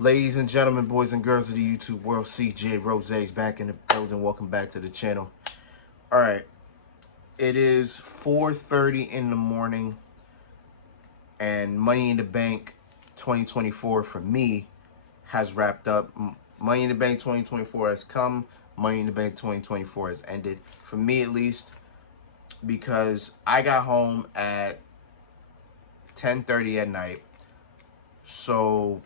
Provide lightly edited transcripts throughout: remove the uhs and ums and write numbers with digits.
Ladies and gentlemen, boys and girls of the YouTube world, CJ Rose's back in the building. Welcome back to the channel. All right, it is 4:30 in the morning, and Money in the Bank 2024 for me has wrapped up. Money in the Bank 2024 has come. Money in the Bank 2024 has ended for me, at least, because I got home at 10:30 at night. So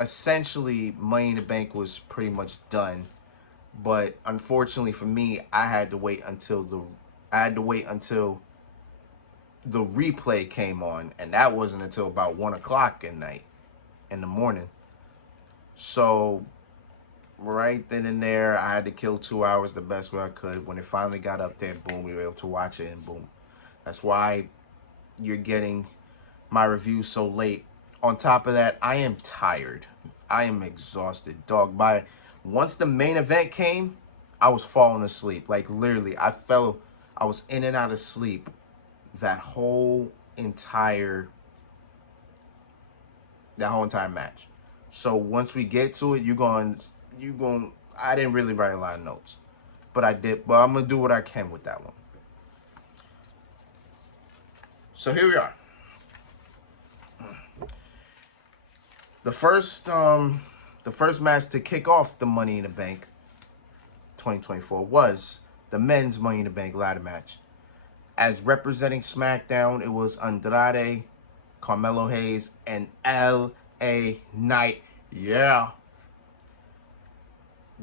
essentially, Money in the Bank was pretty much done. But unfortunately for me, I had to wait until the replay came on, and that wasn't until about 1 o'clock at night in the morning. So right then and there, I had to kill 2 hours the best way I could. When it finally got up there, boom, we were able to watch it, and boom. That's why you're getting my review so late. On top of that, I am tired. I am exhausted, dog. Once the main event came, I was falling asleep. Like, literally, I was in and out of sleep that whole entire match. So once we get to it, I didn't really write a lot of notes, but I did. But I'm gonna do what I can with that one. So here we are. The first match to kick off the Money in the Bank 2024 was the men's Money in the Bank ladder match. As representing SmackDown, it was Andrade, Carmelo Hayes, and L.A. Knight. Yeah.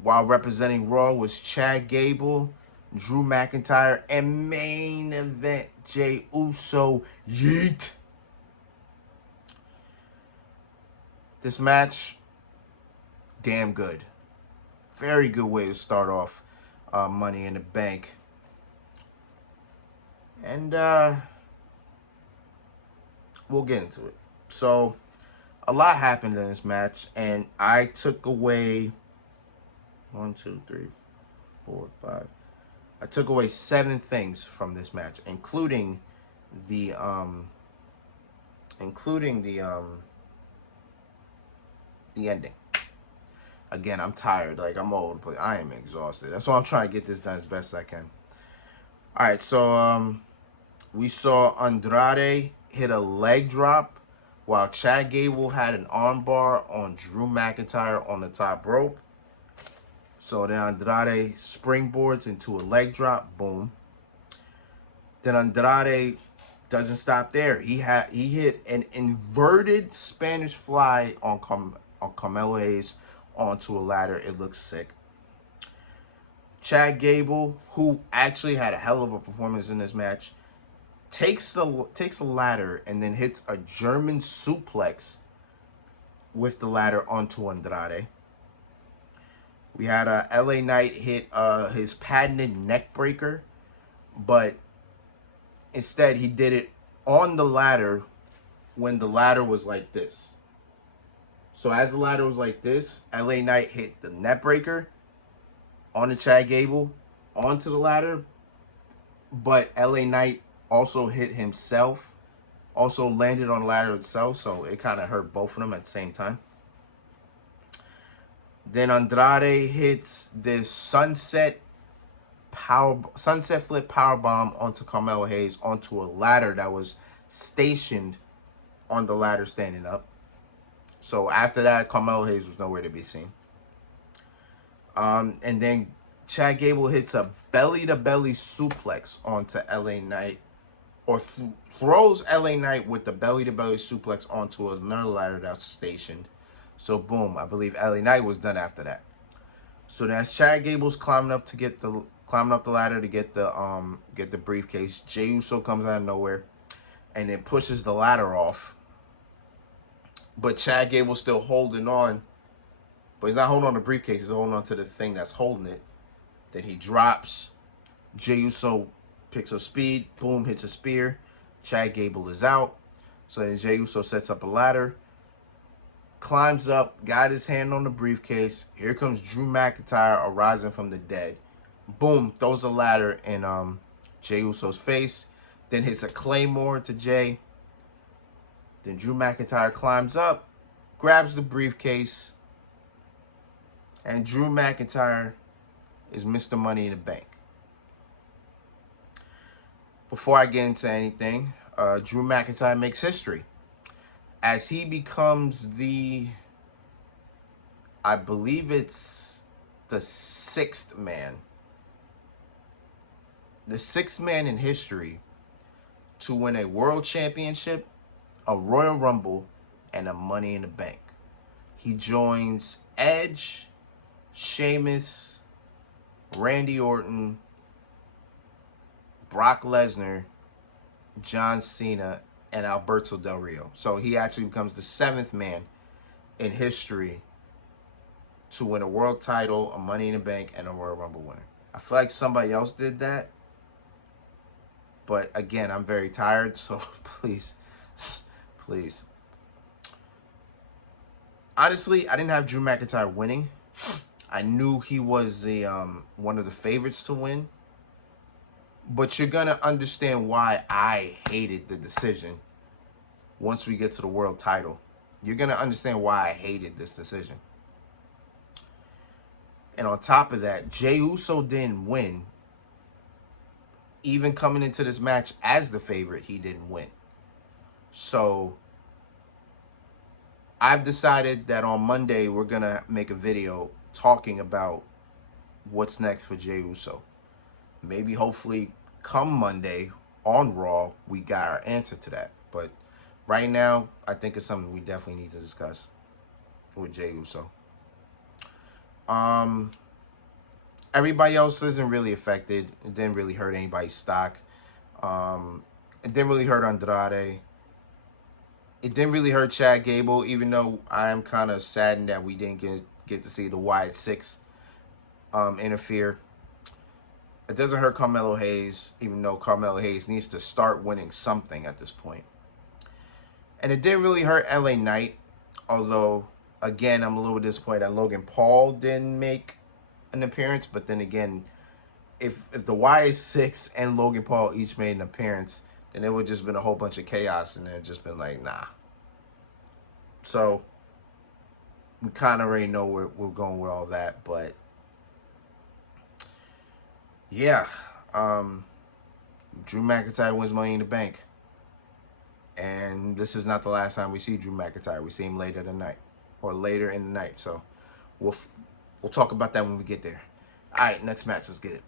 While representing Raw was Chad Gable, Drew McIntyre, and main event Jey Uso. Yeet. This match, damn good. Very good way to start off Money in the Bank. And we'll get into it. So, a lot happened in this match, and I took away 1, 2, 3, 4, 5. I took away 7 things from this match, including the ending. Again, I'm tired. Like, I'm old, but I am exhausted. That's why I'm trying to get this done as best as I can. All right, so we saw Andrade hit a leg drop while Chad Gable had an armbar on Drew McIntyre on the top rope. So then Andrade springboards into a leg drop. Boom. Then Andrade doesn't stop there. He hit an inverted Spanish fly on Carmelo Hayes onto a ladder. It looks sick. Chad Gable, who actually had a hell of a performance in this match, takes a ladder and then hits a German suplex with the ladder onto Andrade. We had L.A. Knight hit his patented neck breaker, but instead he did it on the ladder when the ladder was like this. So as the ladder was like this, L.A. Knight hit the neck breaker on the Chad Gable onto the ladder, but L.A. Knight also hit himself, also landed on the ladder itself, so it kind of hurt both of them at the same time. Then Andrade hits this sunset flip powerbomb onto Carmelo Hayes onto a ladder that was stationed on the ladder standing up. So after that, Carmelo Hayes was nowhere to be seen. And then Chad Gable hits a belly-to-belly suplex onto L.A. Knight, or throws L.A. Knight with the belly-to-belly suplex onto another ladder that's stationed. So boom, I believe L.A. Knight was done after that. So then as Chad Gable's climbing up the ladder to get the briefcase, Jey Uso comes out of nowhere and it pushes the ladder off. But Chad Gable's still holding on. But he's not holding on to the briefcase, he's holding on to the thing that's holding it. Then he drops. Jey Uso picks up speed, boom, hits a spear. Chad Gable is out. So then Jey Uso sets up a ladder, climbs up, got his hand on the briefcase. Here comes Drew McIntyre arising from the dead. Boom, throws a ladder in Jey Uso's face. Then hits a claymore to Jey. Then Drew McIntyre climbs up, grabs the briefcase, and Drew McIntyre is Mr. Money in the Bank. Before I get into anything, Drew McIntyre makes history as he becomes I believe it's the sixth man in history to win a world championship, a Royal Rumble, and a Money in the Bank. He joins Edge, Sheamus, Randy Orton, Brock Lesnar, John Cena, and Alberto Del Rio. So he actually becomes the seventh man in history to win a world title, a Money in the Bank, and a Royal Rumble winner. I feel like somebody else did that. But again, I'm very tired, so please. Honestly, I didn't have Drew McIntyre winning. I knew he was one of the favorites to win. But you're going to understand why I hated the decision once we get to the world title. You're going to understand why I hated this decision. And on top of that, Jey Uso didn't win. Even coming into this match as the favorite, he didn't win. So I've decided that on Monday we're going to make a video talking about what's next for Jey Uso. Maybe hopefully come Monday on Raw, we got our answer to that. But right now, I think it's something we definitely need to discuss with Jey Uso. Everybody else isn't really affected. It didn't really hurt anybody's stock. It didn't really hurt Andrade. It didn't really hurt Chad Gable, even though I am kind of saddened that we didn't get to see the Wyatt Six interfere. It doesn't hurt Carmelo Hayes, even though Carmelo Hayes needs to start winning something at this point. And it didn't really hurt LA Knight, although, again, I'm a little disappointed that Logan Paul didn't make an appearance. But then again, if the Wyatt Six and Logan Paul each made an appearance, then it would just been a whole bunch of chaos, and it just been like, nah. So we kind of already know where we're going with all that, but yeah, Drew McIntyre wins Money in the Bank, and this is not the last time we see Drew McIntyre. We see him later in the night. So we'll talk about that when we get there. All right, next match. Let's get it.